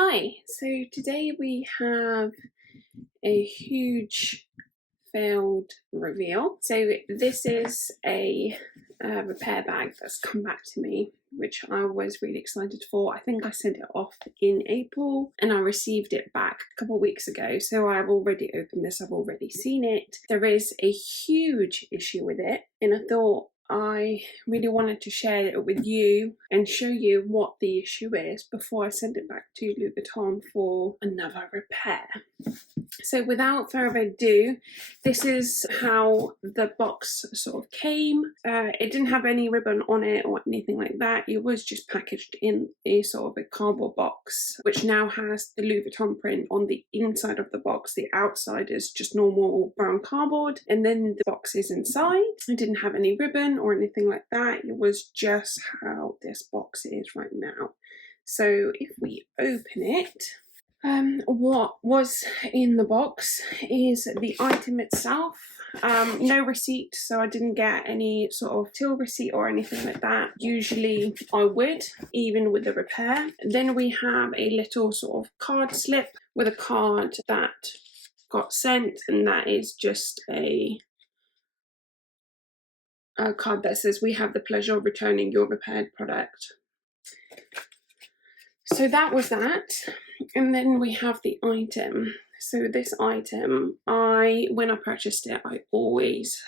Hi, so today we have a huge failed reveal. So this is a repair bag that's come back to me, which I was really excited for. I think I sent it off in April and I received it back a couple of weeks ago. So I've already opened this, I've already seen it. There is a huge issue with it, and I thought I really wanted to share it with you and show you what the issue is before I send it back to Louis Vuitton for another repair. So without further ado, this is how the box sort of came. It didn't have any ribbon on it or anything like that. It was just packaged in a sort of a cardboard box, which now has the Louis Vuitton print on the inside of the box. The outside is just normal brown cardboard, and then the box is inside. It didn't have any ribbon or anything like that. It was just how this box is right now. So if we open it, what was in the box is the item itself. No receipt, so I didn't get any sort of till receipt or anything like that. Usually I would, even with the repair. Then we have a little sort of card slip with a card that got sent, and that is just a card that says, "We have the pleasure of returning your repaired product." So that was that. And then we have the item. So this item, when I purchased it, I always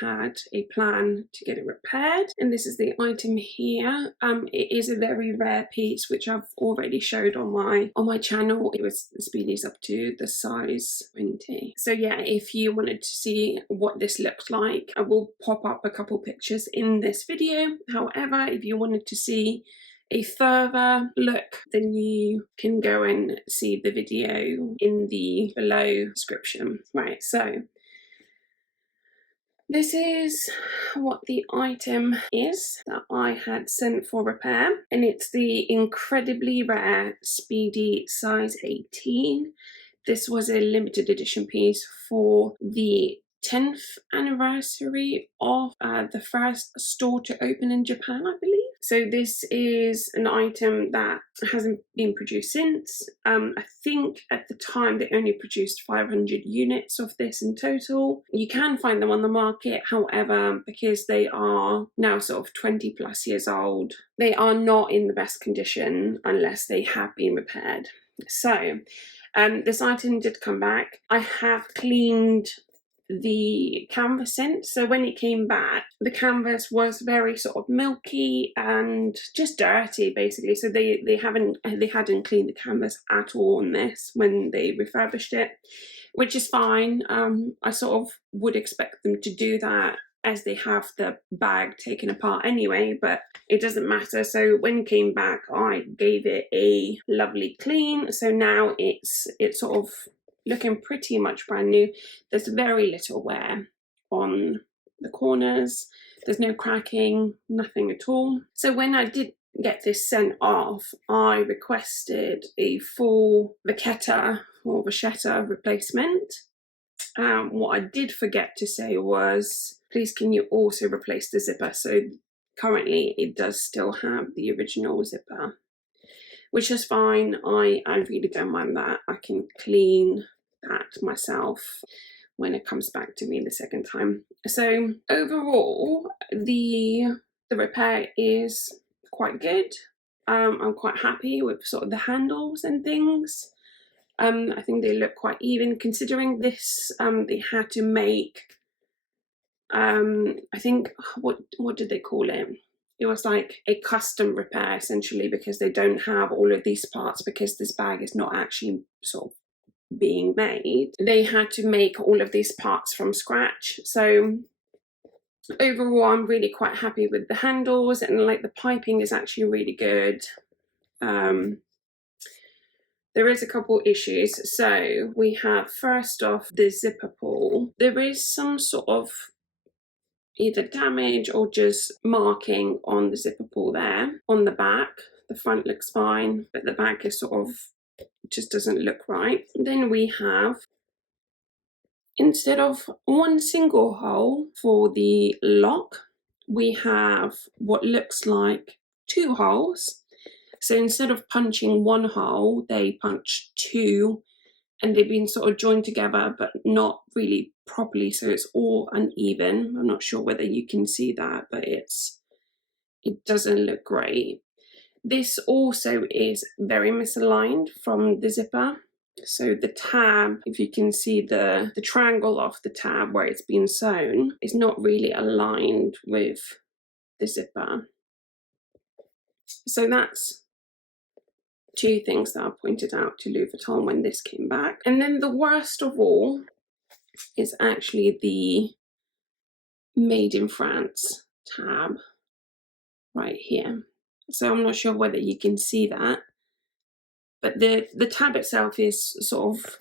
had a plan to get it repaired. And this is the item here. It is a very rare piece, which I've already showed on my channel. It was Speedy's up to the size 20. So yeah, if you wanted to see what this looks like, I will pop up a couple pictures in this video. However, if you wanted to see a further look, then you can go and see the video in the below description. Right, so this is what the item is that I had sent for repair, and it's the incredibly rare Speedy size 18. This was a limited edition piece for the 10th anniversary of the first store to open in Japan, I believe. So this is an item that hasn't been produced since. I think at the time they only produced 500 units of this in total. You can find them on the market, however, because they are now sort of 20 plus years old, they are not in the best condition unless they have been repaired. So this item did come back. I have cleaned the canvas since, so when it came back, the canvas was very sort of milky and just dirty basically. So they hadn't cleaned the canvas at all on this when they refurbished it, which is fine. I sort of would expect them to do that as they have the bag taken apart anyway, but it doesn't matter. So when it came back, I gave it a lovely clean. So now it's sort of looking pretty much brand new. There's very little wear on the corners. There's no cracking, nothing at all. So when I did get this sent off, I requested a full Vachetta or Vachetta replacement. What I did forget to say was, please can you also replace the zipper? So currently it does still have the original zipper, which is fine. I really don't mind that. I can clean that myself when it comes back to me the second time. So overall, the repair is quite good. I'm quite happy with sort of the handles and things. I think they look quite even, considering this they had to make I think what did they call it? It was like a custom repair essentially, because they don't have all of these parts, because this bag is not actually sort of being made. They had to make all of these parts from scratch. So overall, I'm really quite happy with the handles, and like the piping is actually really good. There is a couple issues. So we have, first off, the zipper pull. There is some sort of either damage or just marking on the zipper pull there. On the back, the front looks fine, but the back is sort of just doesn't look right. Then we have, instead of one single hole for the lock, we have what looks like two holes, So instead of punching one hole, they punched two, and they've been sort of joined together, but not really properly, so it's all uneven. I'm not sure whether you can see that, but it doesn't look great. This also is very misaligned from the zipper. So the tab, if you can see the triangle of the tab where it's been sewn, is not really aligned with the zipper. So that's two things that I pointed out to Louis Vuitton when this came back. And then the worst of all is actually the Made in France tab right here. So I'm not sure whether you can see that, but the tab itself is sort of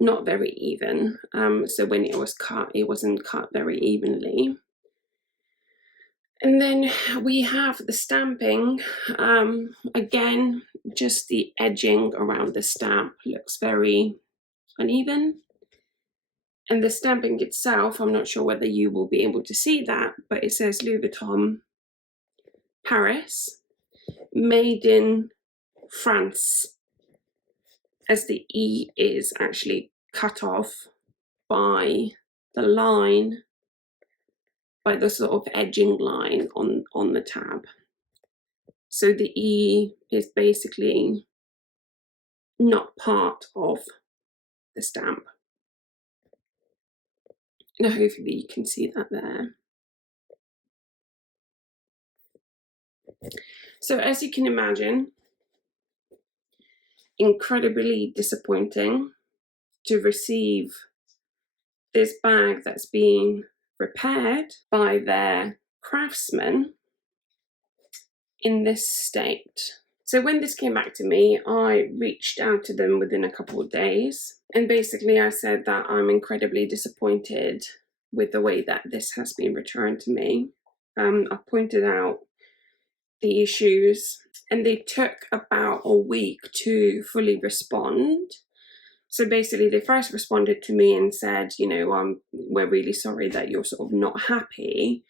not very even. So when it was cut, it wasn't cut very evenly. And then we have the stamping. Again, just the edging around the stamp looks very uneven. And the stamping itself, I'm not sure whether you will be able to see that, but it says Louis Vuitton Paris, made in France, as the E is actually cut off by the line, by the sort of edging line on the tab. So the E is basically not part of the stamp. Now hopefully you can see that there. So as you can imagine, incredibly disappointing to receive this bag that's being repaired by their craftsmen in this state. So when this came back to me, I reached out to them within a couple of days, and basically I said that I'm incredibly disappointed with the way that this has been returned to me. I pointed out the issues, and they took about a week to fully respond. So basically they first responded to me and said, you know, we're really sorry that you're sort of not happy.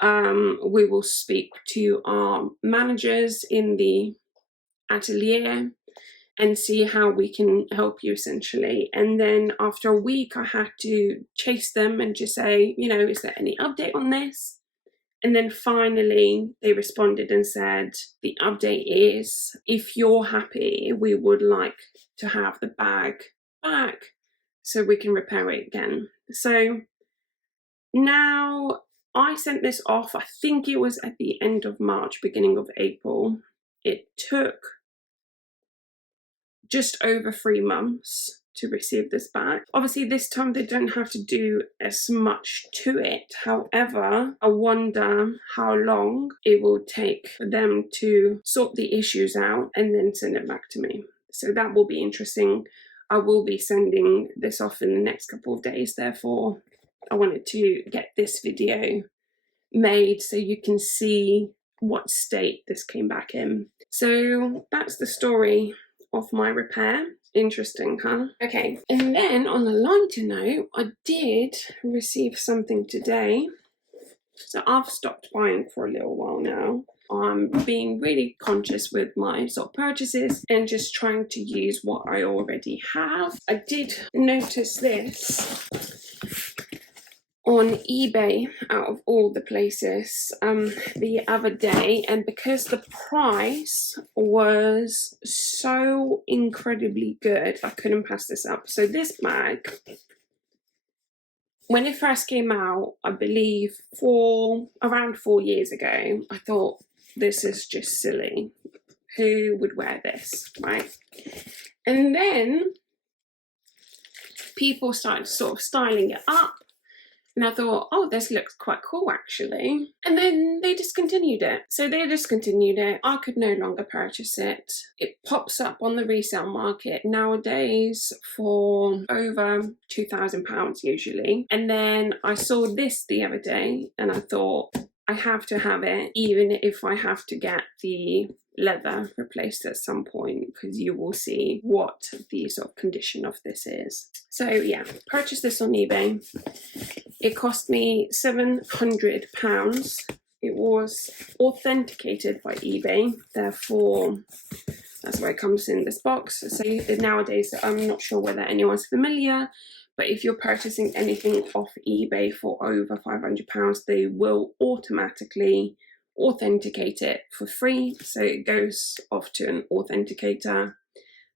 We will speak to our managers in the atelier and see how we can help you, essentially. And then after a week, I had to chase them and just say, you know, is there any update on this? And then finally they responded and said, the update is, if you're happy, we would like to have the bag back so we can repair it again. So now I sent this off, I think it was at the end of March, beginning of April. It took just over 3 months to receive this back. Obviously this time they don't have to do as much to it. However, I wonder how long it will take for them to sort the issues out and then send it back to me. So that will be interesting. I will be sending this off in the next couple of days. Therefore, I wanted to get this video made so you can see what state this came back in. So that's the story of my repair. Interesting, huh? Okay, and then on a lighter note, I did receive something today. So I've stopped buying for a little while now. I'm being really conscious with my sort of purchases and just trying to use what I already have. I did notice this on eBay, out of all the places, the other day, and because the price was so incredibly good, I couldn't pass this up. So this bag, when it first came out, I believe around 4 years ago, I thought, this is just silly. Who would wear this, right? And then people started sort of styling it up. And I thought, oh, this looks quite cool, actually. And then they discontinued it. So they discontinued it. I could no longer purchase it. It pops up on the resale market nowadays for over £2,000 usually. And then I saw this the other day and I thought, I have to have it, even if I have to get the leather replaced at some point, because you will see what the sort of condition of this is. So yeah, purchased this on eBay. It cost me £700 it was authenticated by eBay, therefore that's why it comes in this box. So nowadays, I'm not sure whether anyone's familiar, but if you're purchasing anything off eBay for over £500, they will automatically authenticate it for free. So it goes off to an authenticator,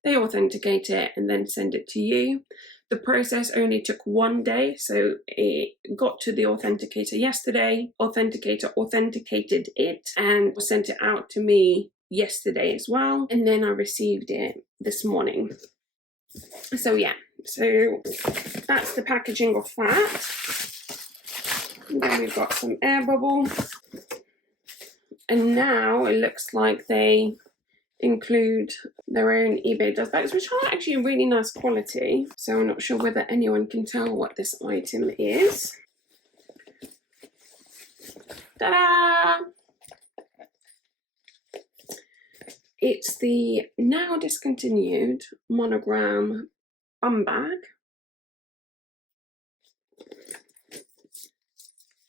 they authenticate it and then send it to you. The process only took 1 day, so it got to the authenticator yesterday. Authenticator authenticated it and sent it out to me yesterday as well, and then I received it this morning. So yeah, so that's the packaging of that. And then we've got some air bubble, and now it looks like they include their own eBay dust bags, which are actually really nice quality. So I'm not sure whether anyone can tell what this item is. Ta-da! It's the now discontinued monogram bum bag.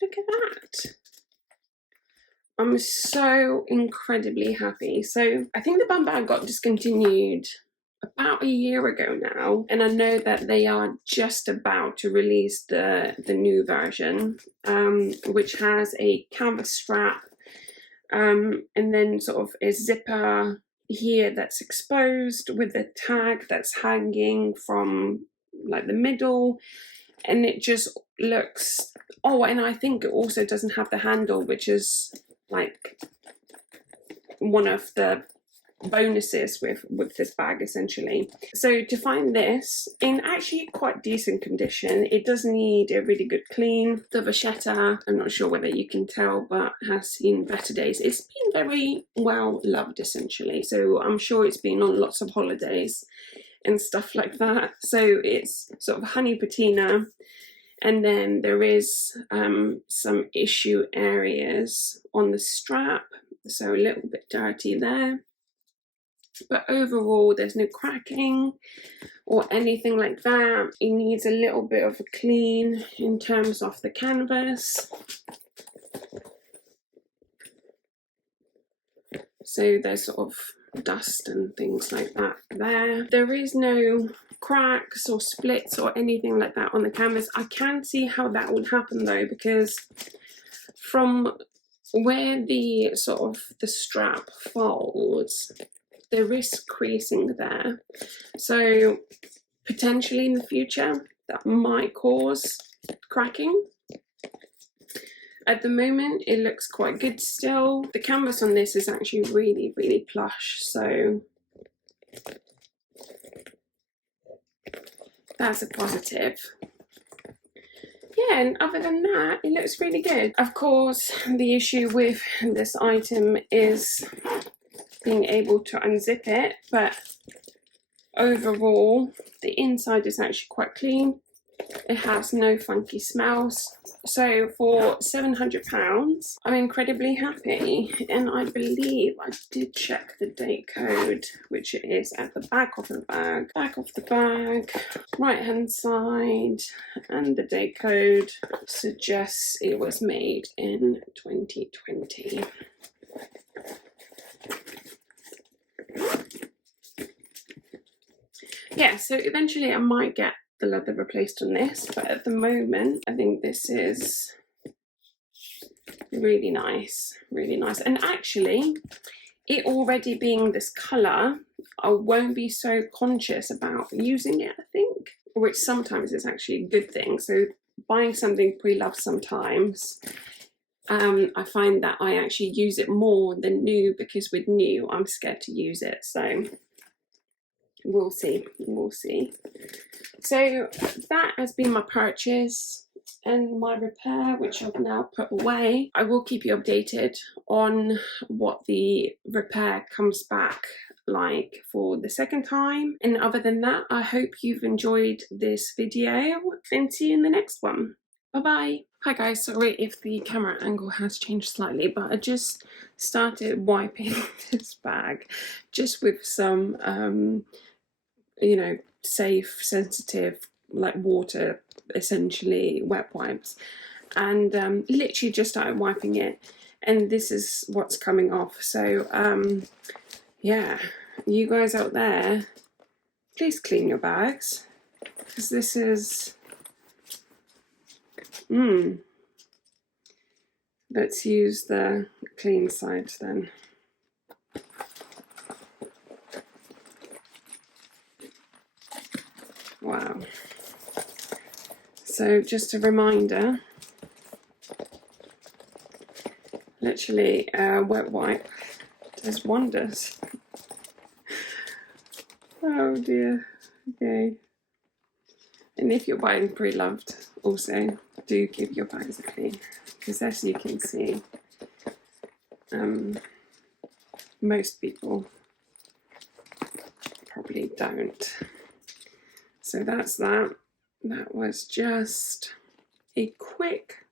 Look at that. I'm so incredibly happy. So I think the bum bag got discontinued about a year ago now, and I know that they are just about to release the new version, which has a canvas strap, and then sort of a zipper here that's exposed with a tag that's hanging from like the middle, and it just looks, oh, and I think it also doesn't have the handle, which is like one of the bonuses with this bag essentially. So to find this in actually quite decent condition, it does need a really good clean. The Vachetta, I'm not sure whether you can tell, but has seen better days. It's been very well loved essentially, so I'm sure it's been on lots of holidays and stuff like that. So it's sort of honey patina, and then there is some issue areas on the strap, so a little bit dirty there. But overall, there's no cracking or anything like that. It needs a little bit of a clean in terms of the canvas. So there's sort of dust and things like that there. There is no cracks or splits or anything like that on the canvas. I can see how that would happen though, because from where the sort of the strap folds, there is creasing there, so potentially in the future that might cause cracking. At the moment it looks quite good still. The canvas on this is actually really plush, so that's a positive. Yeah, and other than that, it looks really good. Of course, the issue with this item is being able to unzip it, but overall the inside is actually quite clean. It has no funky smells. So for £700, I'm incredibly happy, and I believe I did check the date code, which is at the back of the bag. Back of the bag, right hand side, and the date code suggests it was made in 2020. Yeah, so eventually I might get the leather replaced on this, but at the moment I think this is really nice, really nice. And actually, it already being this colour, I won't be so conscious about using it, I think, which sometimes is actually a good thing. So buying something pre-loved sometimes, I find that I actually use it more than new, because with new I'm scared to use it. So we'll see, we'll see. So that has been my purchase and my repair, which I've now put away. I will keep you updated on what the repair comes back like for the second time. And other than that, I hope you've enjoyed this video, and see you in the next one. Bye bye. Hi guys, sorry if the camera angle has changed slightly, but I just started wiping this bag just with some you know, safe, sensitive, like water, essentially wet wipes, and literally just started wiping it, and this is what's coming off. So yeah, you guys out there, please clean your bags, because this is let's use the clean side then. Wow. So just a reminder, literally a wet wipe does wonders. Oh dear. Okay. And if you're buying Preloved, also do give your bags a clean, because as you can see, most people probably don't. So that's that. That was just a quick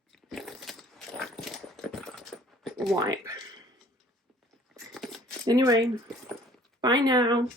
wipe. Anyway, bye now.